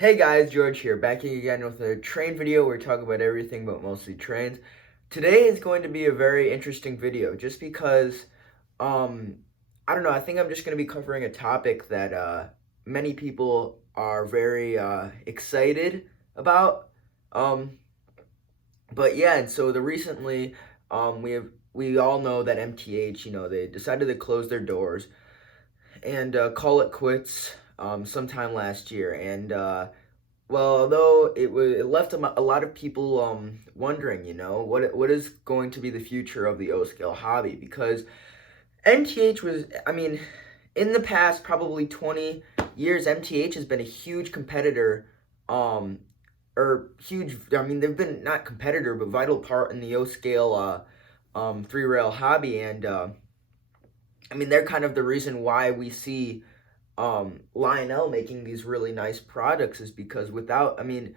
Hey guys, George here, back again with a train video where we talk about everything but mostly trains. Today is going to be a very interesting video just because, um, I don't know, I think I'm just going to be covering a topic that many people are very excited about. Um, but yeah, and so the recently, we all know that MTH, they decided to close their doors and call it quits sometime last year. And well, although it left a lot of people wondering, what is going to be the future of the O scale hobby, because MTH was, I mean, in the past probably 20 years, MTH has been a huge competitor, um, or huge. I mean, they've been not competitor but vital part in the O scale three rail hobby, and I mean they're kind of the reason why we see Lionel making these really nice products, is because without MTH,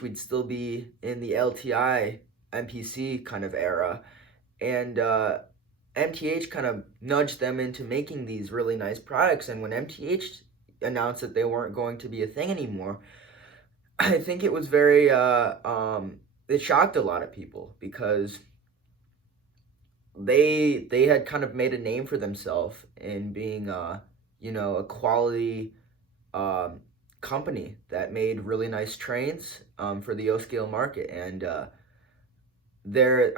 we'd still be in the LTI MPC kind of era, and MTH kind of nudged them into making these really nice products. And when MTH announced that they weren't going to be a thing anymore, I think it was very it shocked a lot of people, because they had kind of made a name for themselves in being a quality company that made really nice trains for the O scale market. And there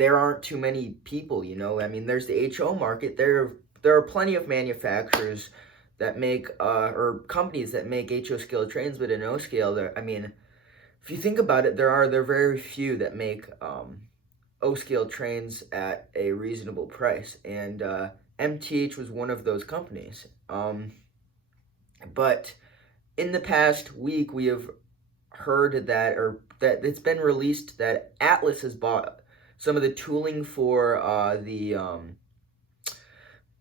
aren't too many people, I mean, there's the HO market. There are plenty of manufacturers that make or companies that make HO scale trains, but in O scale, I mean, if you think about it, there are very few that make O scale trains at a reasonable price, and MTH was one of those companies. But in the past week, we have heard that it's been released that Atlas has bought some of the tooling for the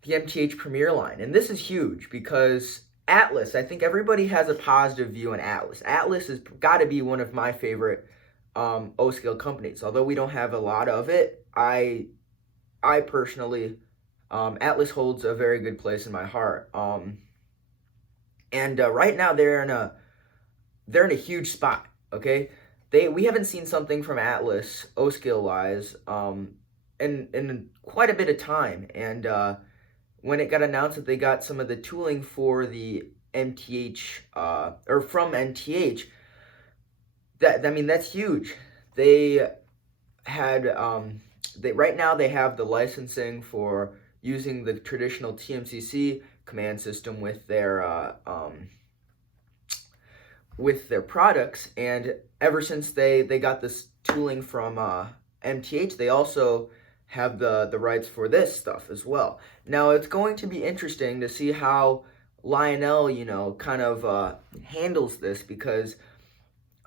MTH Premier line, and this is huge because Atlas, I think everybody has a positive view on Atlas. Atlas has got to be one of my favorite O scale companies. Although we don't have a lot of it, I personally, Atlas holds a very good place in my heart. And right now they're in a huge spot. Okay, we haven't seen something from Atlas O scale wise in quite a bit of time. And when it got announced that they got some of the tooling for the MTH or from MTH, that's huge. They had right now they have the licensing for using the traditional TMCC command system with their products, and ever since they got this tooling from MTH, they also have the rights for this stuff as well. Now it's going to be interesting to see how Lionel, kind of handles this, because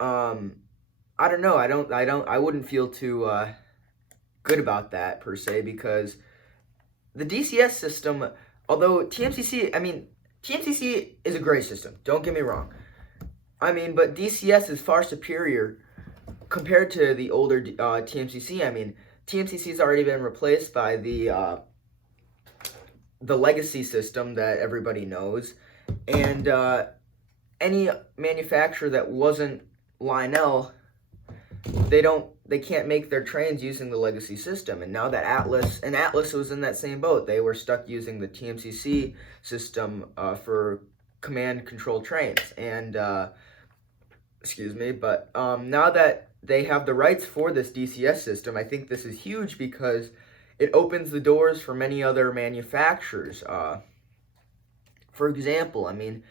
I don't know. I wouldn't feel too good about that per se, because the DCS system, although TMCC is a great system. Don't get me wrong. I mean, but DCS is far superior compared to the older TMCC. I mean, TMCC has already been replaced by the legacy system that everybody knows, and any manufacturer that wasn't Lionel, they can't make their trains using the legacy system. And now that Atlas was in that same boat. They were stuck using the TMCC system for command control trains. And excuse me, but now that they have the rights for this DCS system, I think this is huge because it opens the doors for many other manufacturers. For example, I mean,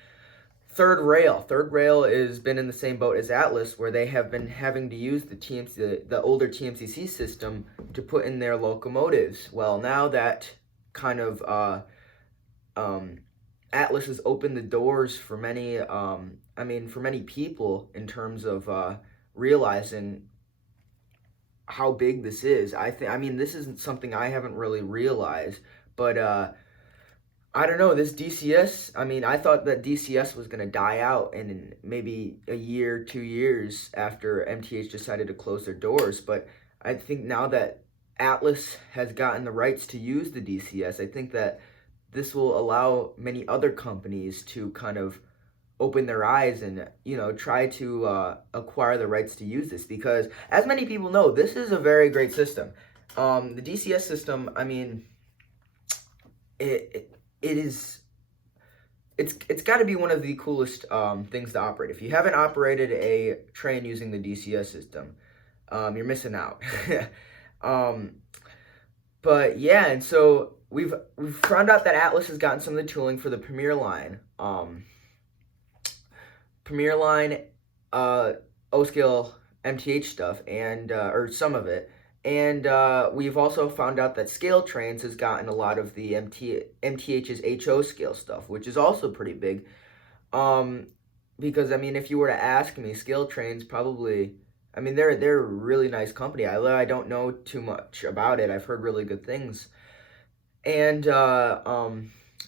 Third Rail has been in the same boat as Atlas, where they have been having to use the older TMCC system to put in their locomotives. Well, now that kind of Atlas has opened the doors for many, for many people in terms of realizing how big this is. This isn't something I haven't really realized, but I don't know, this DCS, I thought that DCS was going to die out in maybe a year, 2 years after MTH decided to close their doors. But I think now that Atlas has gotten the rights to use the DCS, I think that this will allow many other companies to kind of open their eyes and, try to acquire the rights to use this, because as many people know, this is a very great system. The DCS system, I mean, it is, it's got to be one of the coolest things to operate. If you haven't operated a train using the DCS system, you're missing out. But yeah, and so we've found out that Atlas has gotten some of the tooling for the Premier line. Premier line, O-scale MTH stuff, and or some of it. And we've also found out that Scale Trains has gotten a lot of the MTH's HO scale stuff, which is also pretty big. Because I mean, if you were to ask me, Scale Trains probably, I mean, they're a really nice company. I don't know too much about it. I've heard really good things. And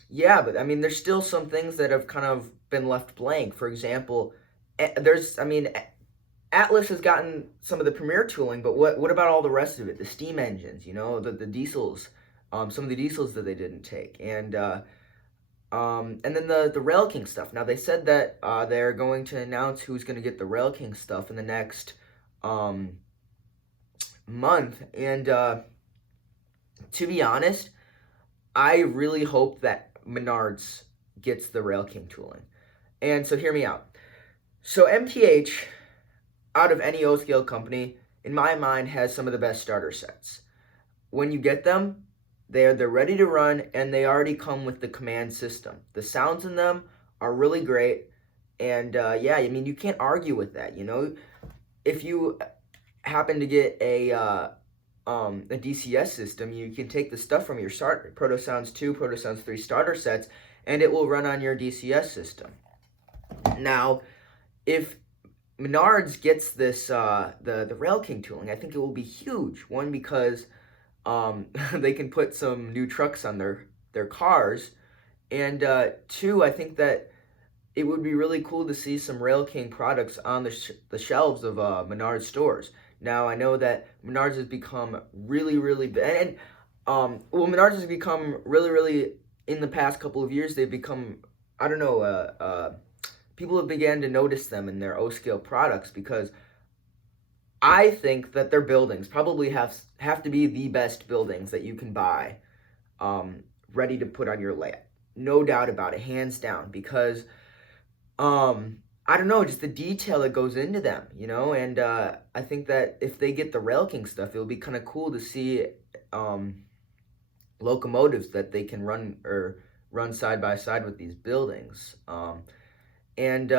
yeah, but I mean, there's still some things that have kind of been left blank. For example, Atlas has gotten some of the Premier tooling, but what about all the rest of it? The steam engines, the diesels, some of the diesels that they didn't take, and then the Rail King stuff. Now they said that they're going to announce who's going to get the Rail King stuff in the next month, and to be honest, I really hope that Menards gets the Rail King tooling. And so hear me out. So MTH, out of any O-scale company, in my mind, has some of the best starter sets. When you get them, they're ready to run, and they already come with the command system. The sounds in them are really great, and yeah, I mean, you can't argue with that. If you happen to get a DCS system, you can take the stuff from your Proto Sounds 2, Proto Sounds 3 starter sets, and it will run on your DCS system. Now, if Menards gets this the Rail King tooling, I think it will be huge. One, because they can put some new trucks on their cars, and two, I think that it would be really cool to see some Rail King products on the shelves of Menards stores. Now, I know that Menards has become really, really big, and Menards has become really, really, in the past couple of years, they've become, I don't know, people have began to notice them in their O-scale products, because I think that their buildings probably have to be the best buildings that you can buy, ready to put on your layout. No doubt about it, hands down, because I don't know, just the detail that goes into them, and I think that if they get the Rail King stuff, it'll be kind of cool to see locomotives that they can run side by side with these buildings. And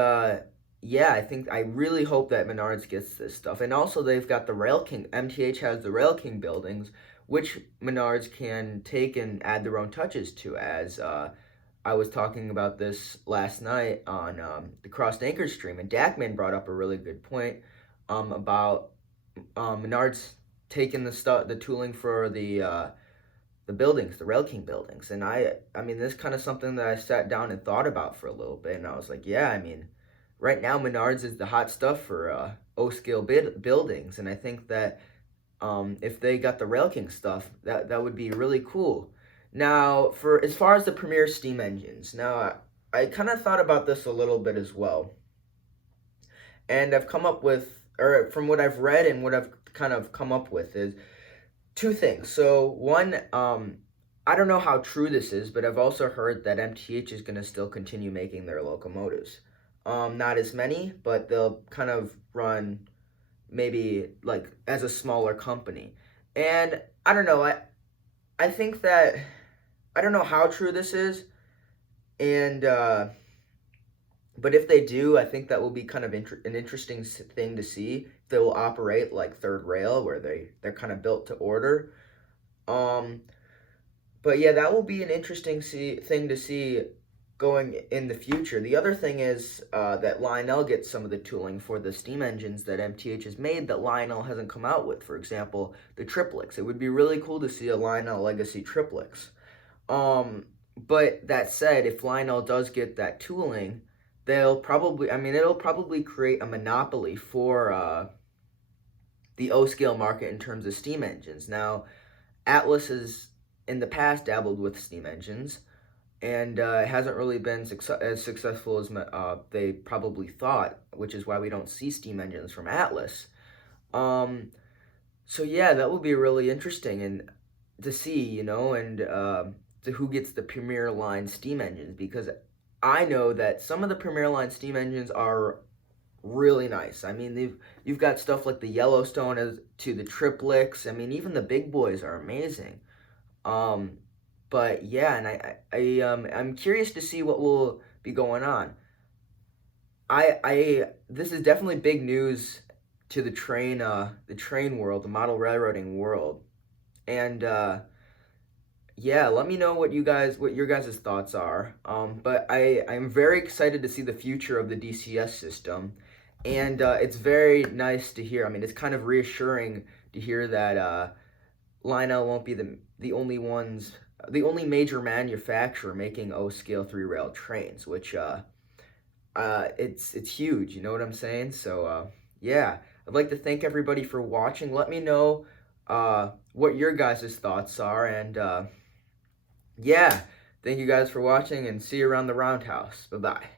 yeah, I really hope that Menards gets this stuff. And also, they've got the Rail King. MTH has the Rail King buildings, which Menards can take and add their own touches to, as I was talking about this last night on the Crossed Anchor stream, and Dakman brought up a really good point about Menards taking the tooling for the buildings, the Rail King buildings. And I mean, this is kind of something that I sat down and thought about for a little bit, and I was like, yeah, I mean, right now Menards is the hot stuff for O-scale buildings, and I think that if they got the Rail King stuff, that would be really cool. Now, for as far as the Premier steam engines, now I kind of thought about this a little bit as well, and I've come up with, or from what I've read and what I've kind of come up with, is two things. So one, I don't know how true this is, but I've also heard that MTH is going to still continue making their locomotives. Not as many, but they'll kind of run maybe like as a smaller company. And I don't know, I think that, I don't know how true this is, and but if they do, I think that will be kind of an interesting thing to see. They will operate like Third Rail, where they're kind of built to order. But yeah, that will be an interesting thing to see going in the future. The other thing is that Lionel gets some of the tooling for the steam engines that MTH has made that Lionel hasn't come out with. For example, the triplets. It would be really cool to see a Lionel Legacy triplets. But that said, if Lionel does get that tooling, it'll probably create a monopoly for the O-scale market in terms of steam engines. Now, Atlas has in the past dabbled with steam engines, and it hasn't really been as successful as they probably thought, which is why we don't see steam engines from Atlas. So yeah, that will be really interesting and to see, and to who gets the Premier line steam engines, because I know that some of the Premier line steam engines are really nice. I mean, you've got stuff like the Yellowstone as to the triplets. I mean, even the big boys are amazing. Um, but yeah, and I'm curious to see what will be going on. This is definitely big news to the train world, the model railroading world, and yeah, let me know what your guys' thoughts are. But I'm very excited to see the future of the DCS system, and it's very nice to hear. I mean, it's kind of reassuring to hear that Lionel won't be the only major manufacturer making O-scale 3-rail trains, which it's huge. You know what I'm saying? So yeah, I'd like to thank everybody for watching. Let me know what your guys' thoughts are, and yeah, thank you guys for watching, and see you around the roundhouse. Bye bye.